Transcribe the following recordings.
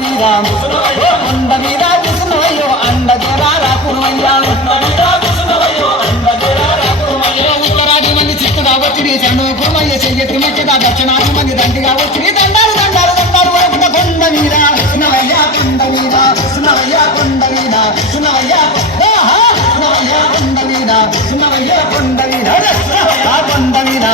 మీద కొండ మీద కూసున్నవయ్యో అండ కురువయ్యా ఉత్తరాది మంది చిక్కుగా వచ్చి చెన్ను కురుమయ్య చెయ్యెత్తి మెచ్చగా దక్షిణాది మంది దండిగా వచ్చి దండాలు దండాలు దండాలు వరకుట కొండ మీద సునవయ్య కొండ మీద సునవయ్య కొండ మీద సునవయ్య కొండ మీద కొండ మీద కొండ మీద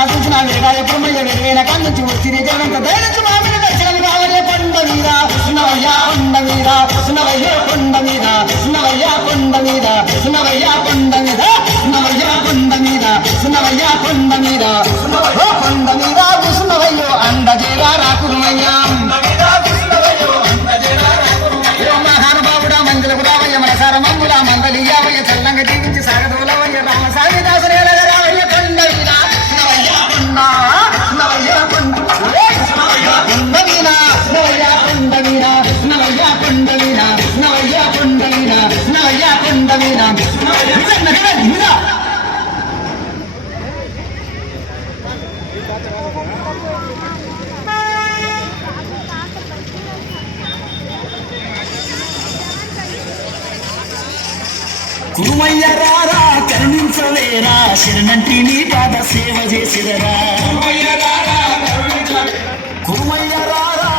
ఆశించిన ఎక్కడ చూసినా వేగాయ పురమయ్య వెలువైన కన్నుంచి వచ్చి జనంత దయచి మామిడి దర్శనం కావలే కొండ మీద. సునవయ్య కొండ మీద. సునవయ్య కొండ మీద. సునవయ్య కొండ మీద. కొండ మీద. కొండ మీద. కొండ మీద. కురుమయ్య రారా కరుణించలేరా? శరణంటి నీ పాద సేవ చేసిదరా? కురుమయ్య రారా